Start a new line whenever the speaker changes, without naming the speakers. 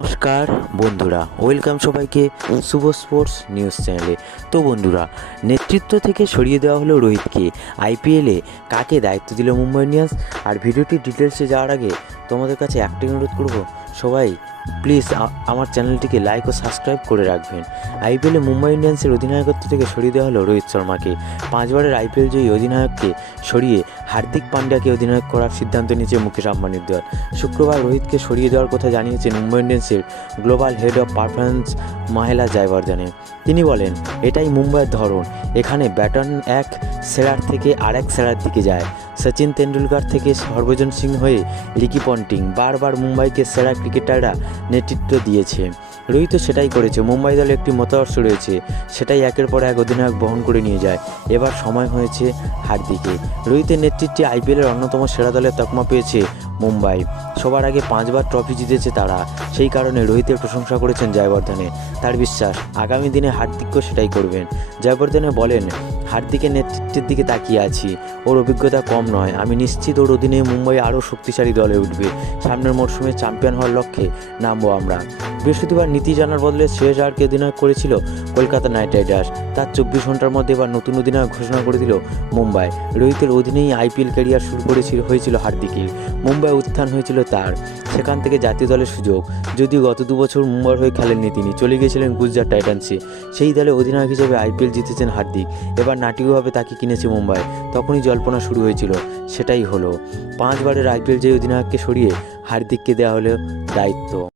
নমস্কার বন্ধুরা, ওয়েলকাম সবাইকে শুভ স্পোর্টস নিউজ চ্যানেলে। তো বন্ধুরা, নেতৃত্ব থেকে সরিয়ে দেওয়া হলো রোহিতকে। আইপিএলে কাকে দায়িত্ব দিল মুম্বাই ইন্ডিয়ান্স? আর ভিডিওটির ডিটেলসে যাওয়ার আগে তোমাদের কাছে একটাই অনুরোধ করব, সবাই প্লিজ আমার চ্যানেলটিকে লাইক ও সাবস্ক্রাইব করে রাখবেন। আইপিএলে মুম্বাই ইন্ডিয়ান্সের অধিনায়কত্ব থেকে সরিয়ে দেওয়া হলো রোহিত শর্মাকে। পাঁচবারের আইপিএল জয়ী অধিনায়ককে সরিয়ে হার্দিক পান্ডিয়াকে অধিনায়ক করার সিদ্ধান্ত নিয়েছে মুকেশ আম্বানির দল শুক্রবার রোহিতকে সরিয়ে দেওয়ার কথা জানিয়েছেন Mumbai ইন্ডিয়ান্সের global head of performance Mahela Jayawardene তিনি বলেন, এটাই মুম্বাইয়ের ধরন। এখানে ব্যাটন এক সেরার থেকে আরেক সেরার দিকে যায়। সচিন তেন্ডুলকার থেকে হরভজন সিং হয়ে রিকি পন্টিং বারবার মুম্বাইকে সেরা ক্রিকেটাররা নেতৃত্ব দিয়েছে। রোহিত সেটাই করেছে। মুম্বাই দলে একটি মতাদর্শ রয়েছে। সেটাই একের পর এক অধিনায়ক বহন করে নিয়ে যায়। এবার সময় হয়েছে হার্দিকে রোহিতের নেতৃত্বে আইপিএলের অন্যতম সেরা দলের তকমা পেয়েছে মুম্বাই। সবার আগে পাঁচবার ট্রফি জিতেছে তারা। সেই কারণে রোহিতের প্রশংসা করেছেন জয়বর্ধনে। তার বিশ্বাস, আগামী দিনে হার্দিকও সেটাই করবেন। জয়বর্ধনে বলেন হার্দিকের নেতৃত্বের দিকে তাকিয়ে আছি। ওর অভিজ্ঞতা কম নয়। আমি নিশ্চিত ওর অধীনে মুম্বাই আরও শক্তিশালী দলে উঠবে। সামনের মরশুমে চ্যাম্পিয়ন হওয়ার লক্ষ্যে নামবো আমরা। বৃহস্পতিবার নীতি জানার বদলে শেষ আরকে অধিনায়ক করেছিল কলকাতা নাইট রাইডার্স। তার চব্বিশ ঘণ্টার মধ্যে এবার নতুন অধিনায়ক ঘোষণা করে দিল মুম্বাই। রোহিতের অধীনেই আইপিএল ক্যারিয়ার শুরু করেছিল হয়েছিল হার্দিকের। মুম্বাই উত্থান হয়েছিল তার। সেখান থেকে জাতীয় দলের সুযোগ। যদিও গত দু বছর মুম্বাইয়ের হয়ে খেলেননি তিনি। চলে গিয়েছিলেন গুজরাট টাইটান্সে। সেই দলে অধিনায়ক হিসেবে আইপিএল জিতেছেন হার্দিক। এবার নাটকীয়ভাবে তাকে কিনেছে মুম্বাই। তখনই জল্পনা শুরু হয়েছিল, সেটাই হলো। পাঁচবারের আইপিএল যে অধিনায়ককে সরিয়ে হার্দিককে দেওয়া হলো দায়িত্ব।